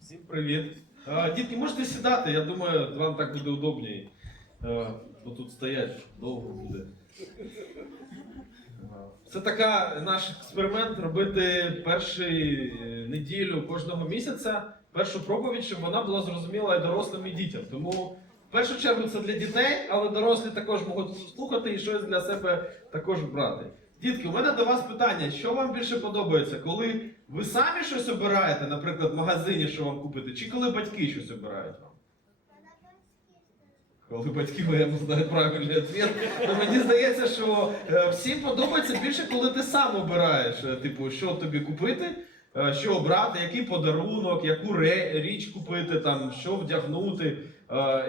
Всім привіт. Дітки, можете сідати, я думаю, вам так буде удобніше. Бо тут стоять довго буде. Це така наш експеримент робити першу неділю кожного місяця, першу проповідь, щоб вона була зрозуміла і дорослим, і дітям. Тому в першу чергу це для дітей, але дорослі також можуть слухати і щось для себе також брати. Дітки, у мене до вас питання: що вам більше подобається, коли ви самі щось обираєте, наприклад, в магазині, що вам купити, чи коли батьки щось обирають вам? Коли батьки моєму знають правильний відповідь, то мені здається, що е, всім подобається більше, коли ти сам обираєш, е, типу, що тобі купити, е, що обрати, який подарунок, яку річ купити, там, що вдягнути.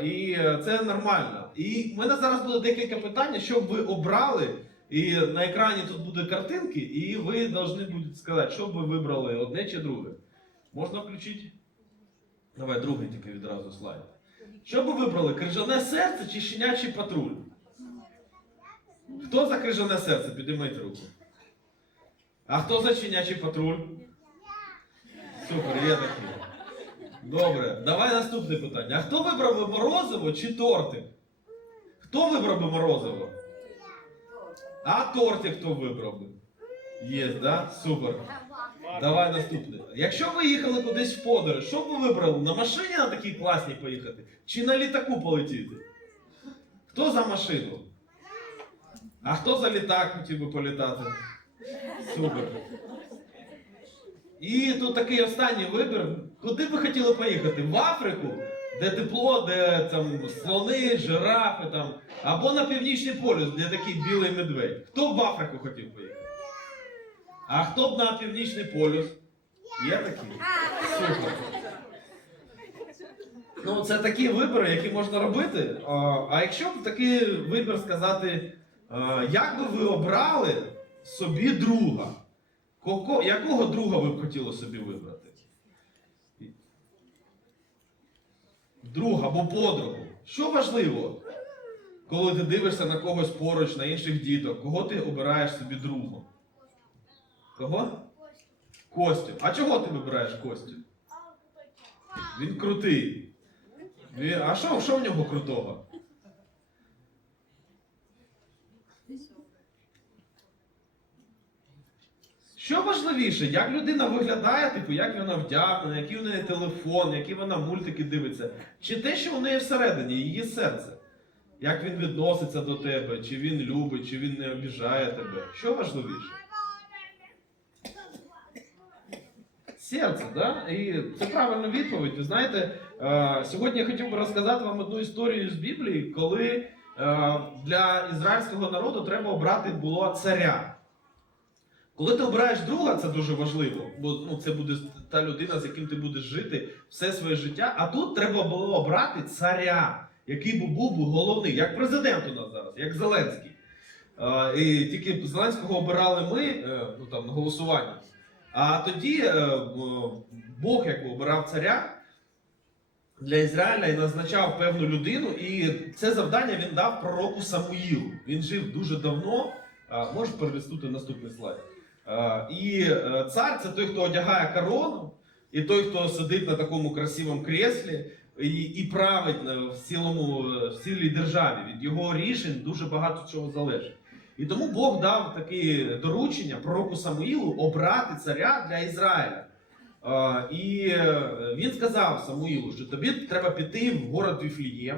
І це нормально. І в мене зараз буде декілька питань, що б ви обрали. І на екрані тут будуть картинки, і ви повинні будете сказати, що б ви вибрали одне чи друге. Можна включити? Давай, другий тільки відразу слайд. Що б ви вибрали? Крижане серце чи щенячий патруль? Хто за крижане серце? Підіймайте руку. А хто за щенячий патруль? Супер, є такі. Добре, давай наступне питання. А хто вибрав би морозиво чи тортик? Хто вибрав би морозиво? А тортик хто вибрав би? Є, да? Супер. Давай наступне. Якщо ви їхали кудись в подорож, що б ви вибрали? На машині на такій класній поїхати? Чи на літаку полетіти? Хто за машину? А хто за літак хотів би політати? Супер. І тут такий останній вибір. Куди ви хотіли поїхати? В Африку, де тепло, де там слони, жирафи там. Або на північний полюс, де такий білий медведь. Хто б в Африку хотів поїхати? А хто б на північний полюс? Є такі? Супер. Ну, це такі вибори, які можна робити. А, а якщо б такий вибір сказати, а, як би ви обрали собі друга? Кого, якого друга ви б хотіли собі вибрати? Друга або подругу. Що важливо, коли ти дивишся на когось поруч, на інших діток, кого ти обираєш собі другом? Кого? Костю. А чого ти вибираєш Костю? Він крутий. А що в нього крутого? Що важливіше, як людина виглядає, типу, як вона вдягнена, який у неї телефон, які вона мультики дивиться, чи те, що у неї всередині, її серце? Як він відноситься до тебе, чи він любить, чи він не обіжає тебе? Що важливіше? Серце, да? І це правильна відповідь. Ви знаєте, е, сьогодні я хотів би розказати вам одну історію з Біблії, коли е, для ізраїльського народу треба обрати було царя. Коли ти обираєш друга, це дуже важливо, бо ну, це буде та людина, з яким ти будеш жити все своє життя. А тут треба було обрати царя, який був би головний, як президент у нас зараз, як Зеленський. Е, і тільки Зеленського обирали ми е, ну, там, на голосуванні. А тоді е, Бог якби обирав царя для Ізраїля і назначав певну людину, і це завдання він дав пророку Самуїлу. Він жив дуже давно. Можеш перелистути наступний слайд. А, І е, цар це той, хто одягає корону, і той, хто сидить на такому красивому креслі і, і править в цілому в цілій державі. Від його рішень дуже багато чого залежить. І тому Бог дав таке доручення пророку Самуїлу обрати царя для Ізраїля. І е, він сказав Самуїлу, що тобі треба піти в город Віфлієм,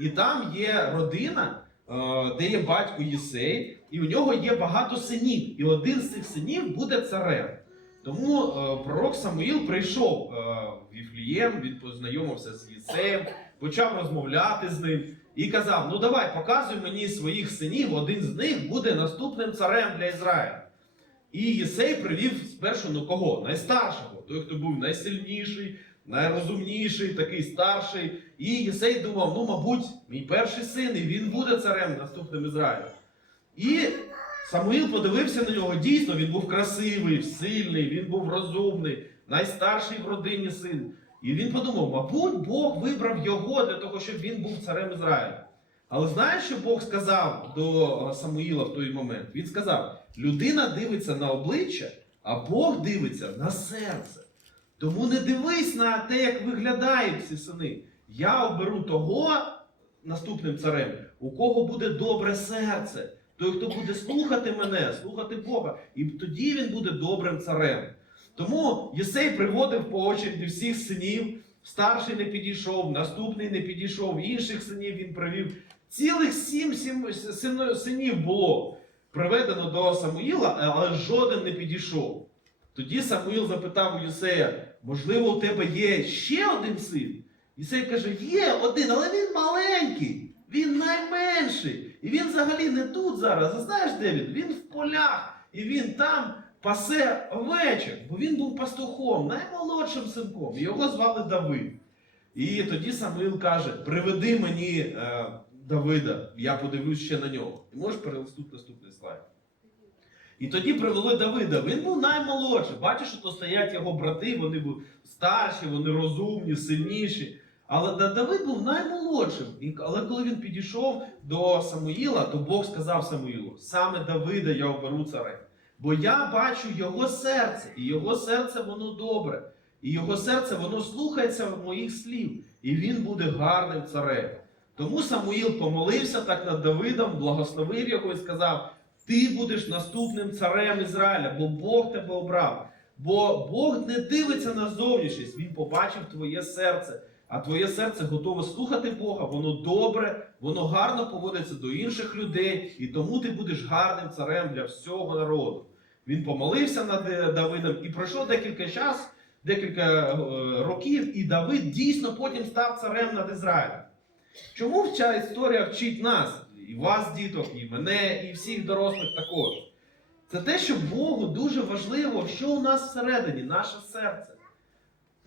і там є родина, е, де є батько Єсей, і у нього є багато синів, і один з цих синів буде царем. Тому е, пророк Самуїл прийшов е, в Віфлієм, він познайомився з Єсеєм, почав розмовляти з ним і казав: Ну давай, показуй мені своїх синів, один з них буде наступним царем для Ізраїля. І Єсей привів спершу ну кого? Найстаршого, той, хто був найсильніший, найрозумніший, такий старший. І Єсей думав, ну, мабуть, мій перший син, і він буде царем наступним Ізраїля. І Самуїл подивився на нього. Дійсно, він був красивий, сильний, він був розумний, найстарший в родині син. І він подумав, мабуть, Бог вибрав його для того, щоб він був царем Ізраїля. Але знаєш, що Бог сказав до Самуїла в той момент? Він сказав: людина дивиться на обличчя, а Бог дивиться на серце. Тому не дивись на те, як виглядають ці сини. Я оберу того наступним царем, у кого буде добре серце. Той, хто буде слухати мене, слухати Бога, і тоді він буде добрим царем. Тому Єсей приводив по очереді всіх синів, старший не підійшов, наступний не підійшов, інших синів він привів. Цілих сім, сім синів було приведено до Самуїла, але жоден не підійшов. Тоді Самуїл запитав у Єсея, можливо, у тебе є ще один син? Єсей каже, є один, але він маленький, він найменший. І він взагалі не тут зараз. А знаєш, де він? Він в полях, і він там пасе овечок, бо він був пастухом, наймолодшим синком. Його звали Давид. І тоді Самуїл каже: приведи мені е, Давида, я подивлюсь ще на нього. І можеш перелистути наступний слайд. І тоді привели Давида. Він був наймолодший. Бачиш, що то стоять його брати, вони були старші, вони розумні, сильніші. Але Давид був наймолодшим. Але коли він підійшов до Самуїла, то Бог сказав Самуїлу: саме Давида я оберу царем. Бо я бачу його серце, і його серце воно добре. І його серце воно слухається моїх слів, і він буде гарним царем. Тому Самуїл помолився так над Давидом, благословив його і сказав: Ти будеш наступним царем Ізраїля, бо Бог тебе обрав. Бо Бог не дивиться на зовнішність, Він побачив твоє серце. А твоє серце готове слухати Бога, воно добре, воно гарно поводиться до інших людей, і тому ти будеш гарним царем для всього народу. Він помолився над е, Давидом і пройшло декілька часу, декілька е, років, і Давид дійсно потім став царем над Ізраїлем. Чому ця історія вчить нас, і вас, діток, і мене, і всіх дорослих також? Це те, що Богу дуже важливо, що у нас всередині, наше серце.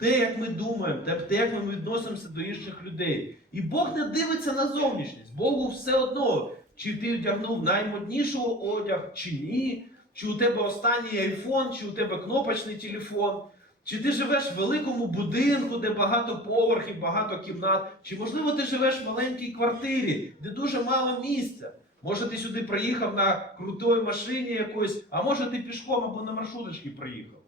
Те, як ми думаємо, те, як ми відносимося до інших людей. І Бог не дивиться на зовнішність. Богу все одно, чи ти одягнув наймодніший одяг, чи ні, чи у тебе останній айфон, чи у тебе кнопочний телефон, чи ти живеш в великому будинку, де багато поверхів, багато кімнат, чи можливо ти живеш в маленькій квартирі, де дуже мало місця. Може, ти сюди приїхав на крутої машині якоїсь, а може ти пішком або на маршруточці приїхав.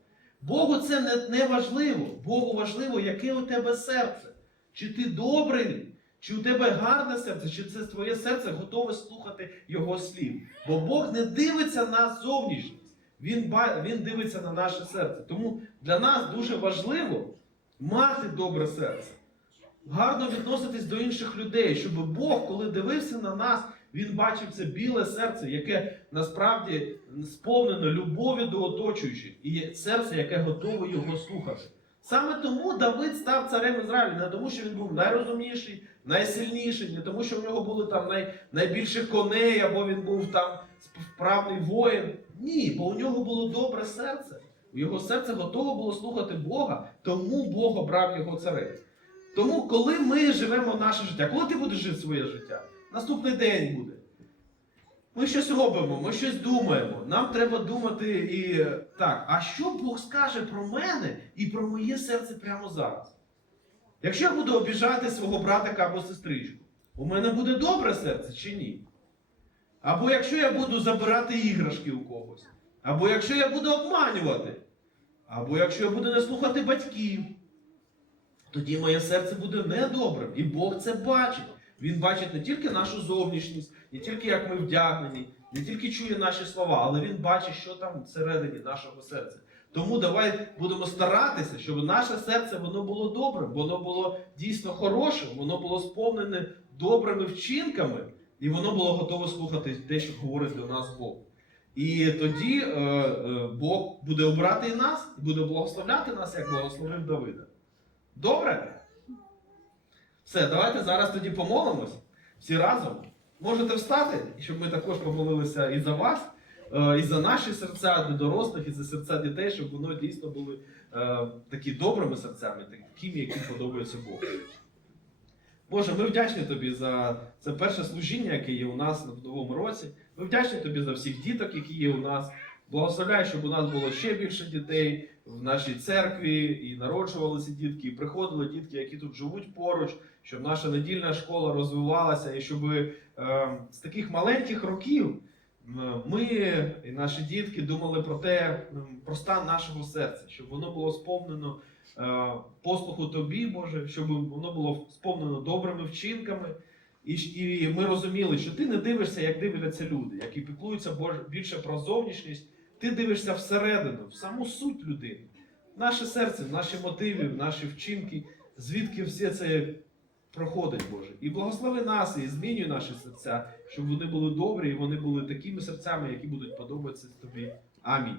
Богу це не, не важливо. Богу важливо, яке у тебе серце. Чи ти добрий, чи у тебе гарне серце, чи це твоє серце готове слухати Його слів. Бо Бог не дивиться на зовнішність, Він, він дивиться на наше серце. Тому для нас дуже важливо мати добре серце, гарно відноситись до інших людей, щоб Бог, коли дивився на нас, він бачив це біле серце, яке насправді сповнено любов'ю до оточуючих, і серце, яке готове його слухати. Саме тому Давид став царем Ізраїлю, не тому, що він був найрозумніший, найсильніший, не тому, що в нього були там най, найбільше коней, або він був там вправний воїн. Ні, бо у нього було добре серце. У його серце готове було слухати Бога, тому Бог обрав його царем. Тому, коли ми живемо наше життя, коли ти будеш жити своє життя, наступний день буде. Ми щось робимо, ми щось думаємо. Нам треба думати і так, а що Бог скаже про мене і про моє серце прямо зараз? Якщо я буду обіжати свого братика або сестричку, у мене буде добре серце чи ні? Або якщо я буду забирати іграшки у когось, або якщо я буду обманювати, або якщо я буду не слухати батьків, тоді моє серце буде недобрим. І Бог це бачить. Він бачить не тільки нашу зовнішність, не тільки як ми вдягнені, не тільки чує наші слова, але він бачить, що там всередині нашого серця. Тому давай будемо старатися, щоб наше серце воно було добрим, воно було дійсно хорошим, воно було сповнене добрими вчинками, і воно було готове слухати те, що говорить до нас Бог. І тоді е, е, Бог буде обрати і нас, і буде благословляти нас, як благословив Давида. Добре? Все, давайте зараз тоді помолимось всі разом. Можете встати, щоб ми також помолилися і за вас, е, і за наші серця для дорослих, і за серця дітей, щоб воно дійсно були е, такі добрими серцями, такими, які подобаються Богу. Боже, ми вдячні тобі за це перше служіння, яке є у нас в новому році. Ми вдячні тобі за всіх діток, які є у нас. Благословляй, щоб у нас було ще більше дітей в нашій церкві, і народжувалися дітки, і приходили дітки, які тут живуть поруч, щоб наша недільна школа розвивалася, і щоб е, з таких маленьких років е, ми і наші дітки думали про те, про стан нашого серця, щоб воно було сповнено е, послуху тобі, Боже, щоб воно було сповнено добрими вчинками. І, і ми розуміли, що ти не дивишся, як дивляться люди, які піклуються більше про зовнішність. Ти дивишся всередину, в саму суть людини, наше серце, наші мотиви, наші вчинки, звідки все це проходить, Боже. І благослови нас, і змінюй наші серця, щоб вони були добрі, і вони були такими серцями, які будуть подобатися тобі. Амінь.